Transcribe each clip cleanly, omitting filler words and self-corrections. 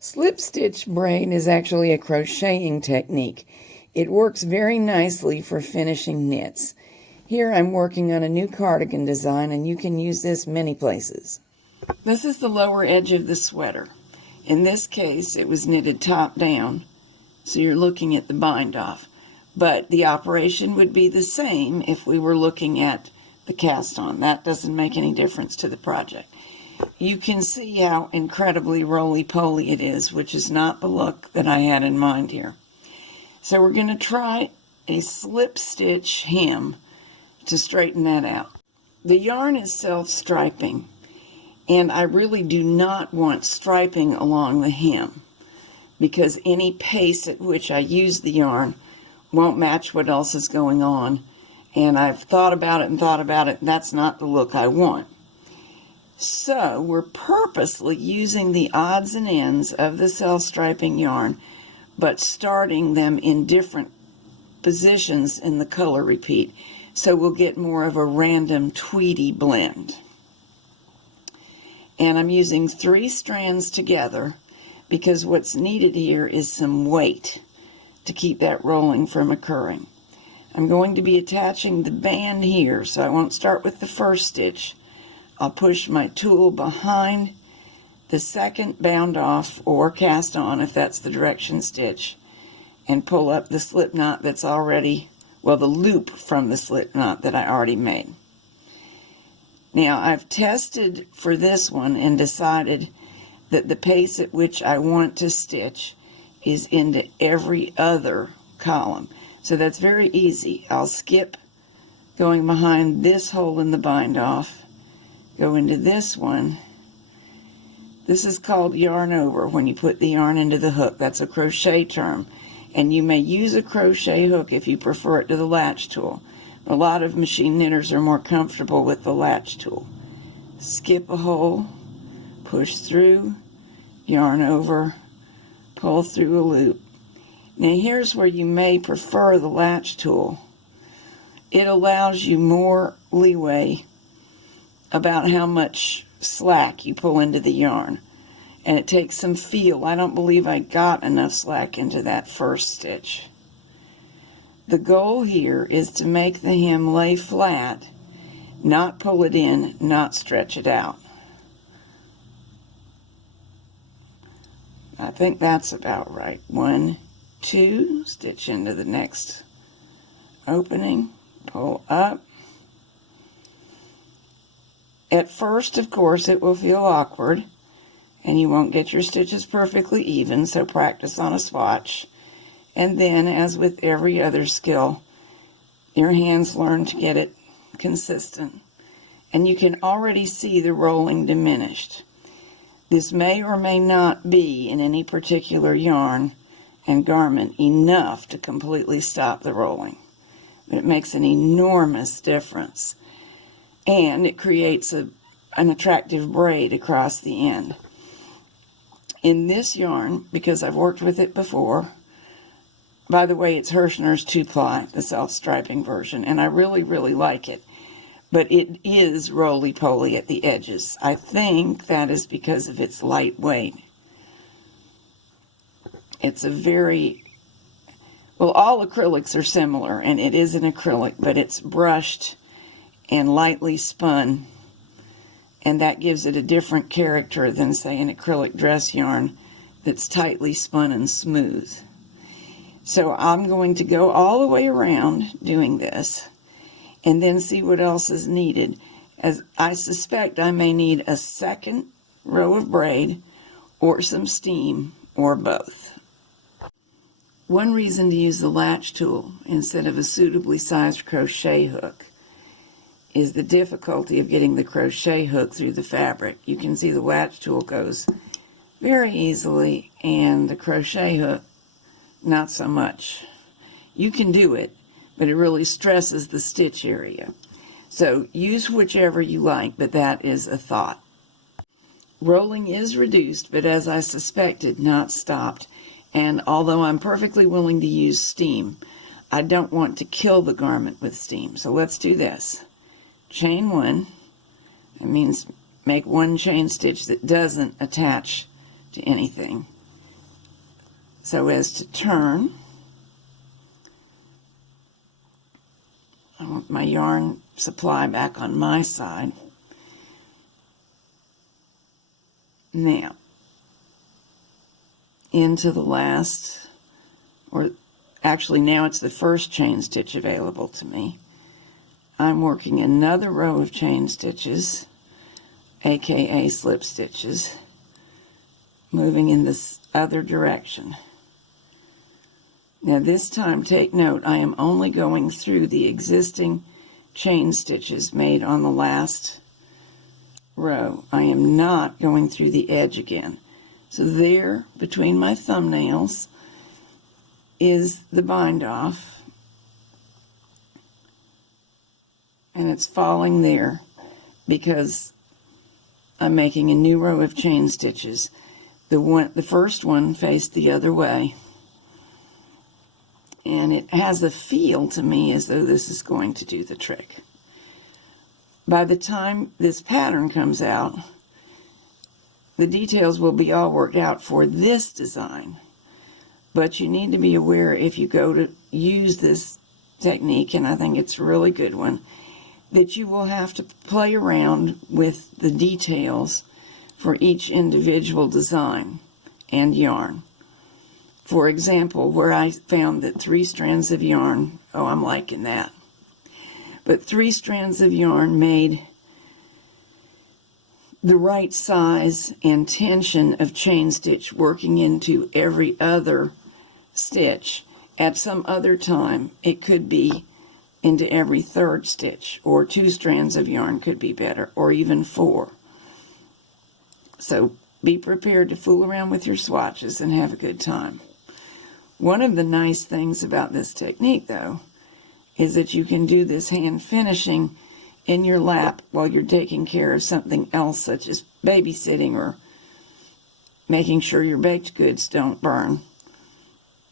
Slip stitch braid is actually a crocheting technique. It works very nicely for finishing knits. Here I'm working on a new cardigan design, and you can use this many places. This is the lower edge of the sweater. In this case, it was knitted top down, so you're looking at the bind off. But the operation would be the same if we were looking at the cast on. That doesn't make any difference to the project. You can see how incredibly roly-poly it is, which is not the look that I had in mind here. So we're going to try a slip stitch hem to straighten that out. The yarn is self-striping, and I really do not want striping along the hem, because any pace at which I use the yarn won't match what else is going on, and I've thought about it, and that's not the look I want. So we're purposely using the odds and ends of the self-striping yarn, but starting them in different positions in the color repeat, so we'll get more of a random tweedy blend. And I'm using 3 strands together because what's needed here is some weight to keep that rolling from occurring. I'm going to be attaching the band here, so I won't start with the first stitch. I'll push my tool behind the second bound off or cast on, if that's the direction stitch, and pull up the slip knot that's already, well, the loop from the slip knot that I already made. Now, I've tested for this one and decided that the pace at which I want to stitch is into every other column. So that's very easy. I'll skip going behind this hole in the bind off, go into this one. This is called yarn over when you put the yarn into the hook. That's a crochet term. And you may use a crochet hook if you prefer it to the latch tool. A lot of machine knitters are more comfortable with the latch tool. Skip a hole, push through, yarn over, pull through a loop. Now here's where you may prefer the latch tool. It allows you more leeway about how much slack you pull into the yarn, and it takes some feel. I don't believe I got enough slack into that first stitch. The goal here is to make the hem lay flat, not pull it in, not stretch it out. I think that's about right. 1, 2, stitch into the next opening, pull up. At first, of course, it will feel awkward, and you won't get your stitches perfectly even, so practice on a swatch. And then, as with every other skill, your hands learn to get it consistent. And you can already see the rolling diminished. This may or may not be, in any particular yarn and garment, enough to completely stop the rolling. But it makes an enormous difference. And it creates an attractive braid across the end. In this yarn, because I've worked with it before, by the way, it's Hirschner's 2-ply, the self-striping version, and I really, really like it. But it is roly-poly at the edges. I think that is because of its lightweight. It's a very, well, all acrylics are similar, and it is an acrylic, but it's brushed and lightly spun, and that gives it a different character than, say, an acrylic dress yarn that's tightly spun and smooth. So I'm going to go all the way around doing this and then see what else is needed, as I suspect I may need a second row of braid or some steam or both. One reason to use the latch tool instead of a suitably sized crochet hook is the difficulty of getting the crochet hook through the fabric. You can see the latch tool goes very easily, and the crochet hook, not so much. You can do it, but it really stresses the stitch area. So use whichever you like, but that is a thought. Rolling is reduced, but as I suspected, not stopped. And although I'm perfectly willing to use steam, I don't want to kill the garment with steam. So let's do this. Chain 1. That means make 1 chain stitch that doesn't attach to anything. so as to turn. I want my yarn supply back on my side. Now, into the last, or actually now it's the first chain stitch available to me. I'm working another row of chain stitches, aka slip stitches, moving in this other direction. Now this time, take note, I am only going through the existing chain stitches made on the last row. I am not going through the edge again. So there, between my thumbnails, is the bind off, and it's falling there because I'm making a new row of chain stitches. The first one faced the other way, and it has a feel to me as though this is going to do the trick. By the time this pattern comes out, the details will be all worked out for this design. But you need to be aware, if you go to use this technique, and I think it's a really good one, that you will have to play around with the details for each individual design and yarn. For example, where I found that 3 strands of yarn, oh, I'm liking that. But 3 strands of yarn made the right size and tension of chain stitch working into every other stitch. At some other time, it could be into every 3rd stitch, or 2 strands of yarn could be better, or even 4. So be prepared to fool around with your swatches and have a good time. One of the nice things about this technique, though, is that you can do this hand finishing in your lap while you're taking care of something else, such as babysitting or making sure your baked goods don't burn.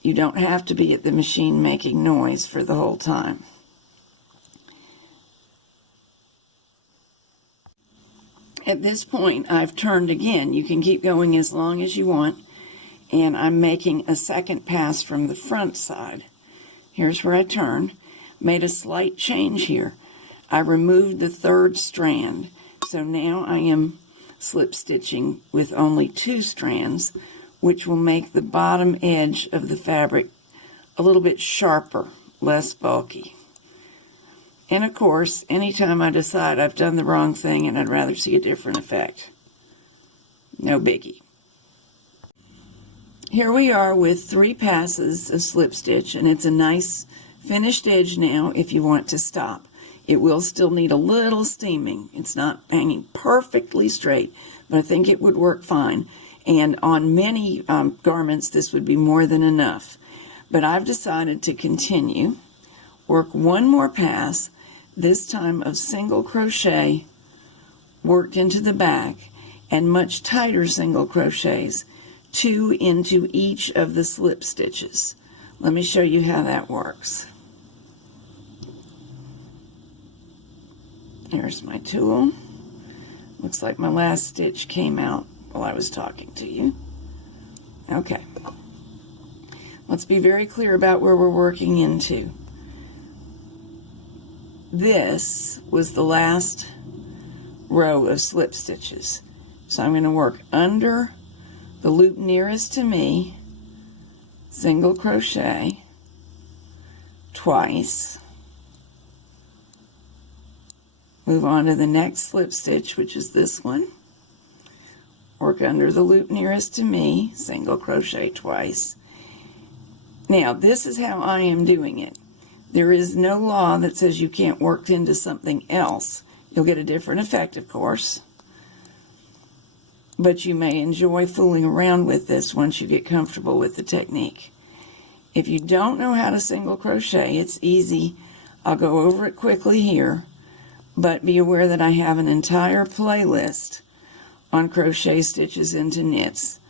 You don't have to be at the machine making noise for the whole time. At this point, I've turned again. You can keep going as long as you want, and I'm making a second pass from the front side. Here's where I turned, made a slight change here. I removed the 3rd strand, so now I am slip stitching with only 2 strands, which will make the bottom edge of the fabric a little bit sharper, less bulky. And of course, anytime I decide I've done the wrong thing and I'd rather see a different effect, no biggie. Here we are with 3 passes of slip stitch, and it's a nice finished edge now if you want to stop. It will still need a little steaming. It's not hanging perfectly straight, but I think it would work fine. And on many garments, this would be more than enough. But I've decided to continue, work one more pass, this time of single crochet worked into the back, and much tighter single crochets, 2 into each of the slip stitches. Let me show you how that works. Here's my tool. Looks like my last stitch came out while I was talking to you. Okay. Let's be very clear about where we're working into. This was the last row of slip stitches. So I'm going to work under the loop nearest to me, single crochet twice, move on to the next slip stitch, which is this one, work under the loop nearest to me, single crochet twice. Now this is how I am doing it. There is no law that says you can't work into something else. You'll get a different effect, of course, but you may enjoy fooling around with this once you get comfortable with the technique. If you don't know how to single crochet, it's easy. I'll go over it quickly here, but be aware that I have an entire playlist on crochet stitches into knits,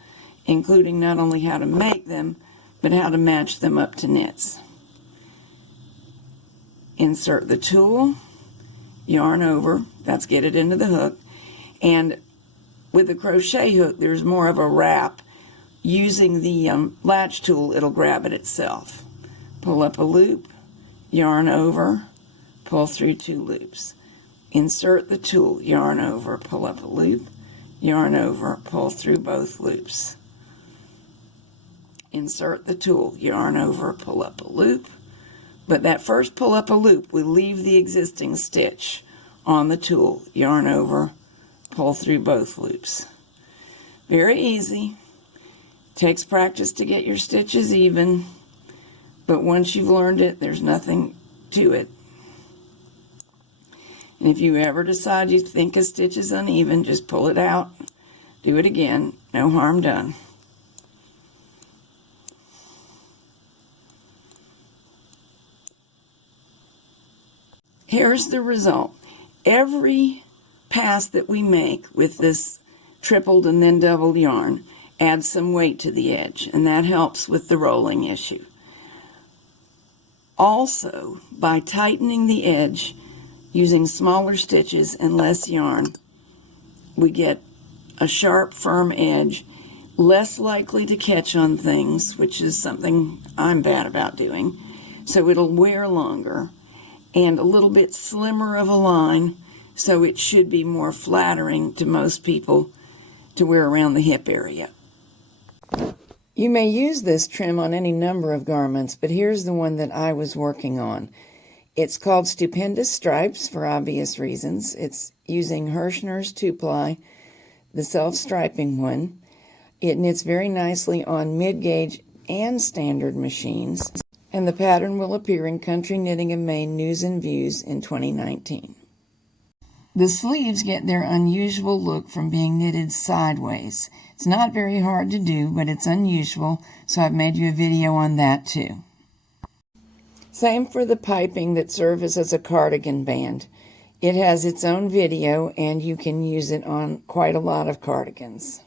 including not only how to make them, but how to match them up to knits. Insert the tool, yarn over, that's get it into the hook, and with the crochet hook there's more of a wrap using the latch tool, it'll grab it itself. Pull up a loop, yarn over, pull through 2 loops. Insert the tool, yarn over, pull up a loop, yarn over, pull through both loops. Insert the tool, yarn over, pull up a loop. But that first pull up a loop, we leave the existing stitch on the tool, yarn over, pull through both loops. Very easy. Takes practice to get your stitches even, but once you've learned it, there's nothing to it. And if you ever decide you think a stitch is uneven, just pull it out, do it again, no harm done. Here's the result. Every pass that we make with this tripled and then doubled yarn adds some weight to the edge, and that helps with the rolling issue. Also, by tightening the edge using smaller stitches and less yarn, we get a sharp, firm edge, less likely to catch on things, which is something I'm bad about doing, so it'll wear longer, and a little bit slimmer of a line, so it should be more flattering to most people to wear around the hip area. You may use this trim on any number of garments, but here's the one that I was working on. It's called Stupendous Stripes for obvious reasons. It's using Hirschner's 2-ply, the self-striping one. It knits very nicely on mid-gauge and standard machines, and the pattern will appear in Country Knitting and Maine News and Views in 2019. The sleeves get their unusual look from being knitted sideways. It's not very hard to do, but it's unusual, so I've made you a video on that too. Same for the piping that serves as a cardigan band. It has its own video, and you can use it on quite a lot of cardigans.